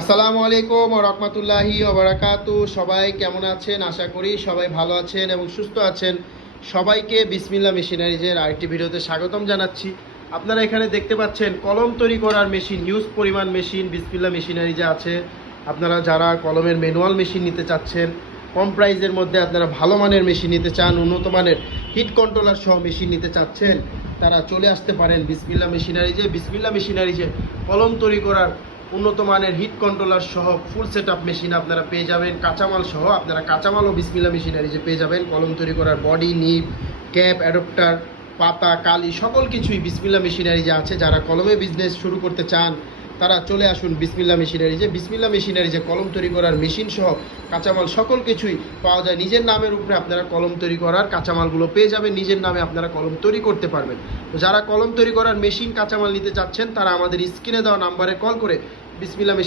আসসালামু আলাইকুম ওয়া রাহমাতুল্লাহি ওয়া বারাকাতু। সবাই কেমন আছেন? আশা করি সবাই ভালো আছেন এবং সুস্থ আছেন। সবাইকে বিসমিল্লাহ মেশিনারিজের আরেকটি ভিডিওতে স্বাগতম জানাচ্ছি। আপনারা এখানে দেখতে পাচ্ছেন কলম তৈরি করার মেশিন, হিউজ পরিমাণ মেশিন বিসমিল্লাহ মেশিনারিজে আছে। আপনারা যারা কলমের ম্যানুয়াল মেশিন নিতে চাচ্ছেন, কম প্রাইসের মধ্যে আপনারা ভালো মানের মেশিন নিতে চান, উন্নত মানের হিট কন্ট্রোলার সহ মেশিন নিতে চাচ্ছেন, তারা চলে আসতে পারেন বিসমিল্লাহ মেশিনারিজে। বিসমিল্লাহ মেশিনারিজে কলম তৈরি করার উন্নত মানের হিট কন্ট্রোলার সহ ফুল সেট আপ মেশিন আপনারা পেয়ে যাবেন। কাঁচামাল সহ আপনারা কাঁচামালও বিসমিল্লাহ মেশিনারিজে পেয়ে যাবেন। কলম তৈরি করার বডি, নিব, ক্যাপ, অ্যাডপ্টার, পাতা, কালি সকল কিছুই বিসমিল্লাহ মেশিনারিজে আছে। যারা কলমে বিজনেস শুরু করতে চান তারা চলে আসুন বিসমিল্লাহ মেশিনারিজে। বিসমিল্লাহ মেশিনারিজে কলম তৈরি করার মেশিন সহ কাঁচামাল সকল কিছুই পাওয়া যায়। নিজের নামের উপরে আপনারা কলম তৈরি করার কাঁচামালগুলো পেয়ে যাবেন, নিজের নামে আপনারা কলম তৈরি করতে পারবেন। তো যারা কলম তৈরি করার মেশিন কাঁচামাল নিতে চাচ্ছেন তারা আমাদের স্ক্রিনে দেওয়া নাম্বারে কল করে বিসমিল্লাহ মেশিন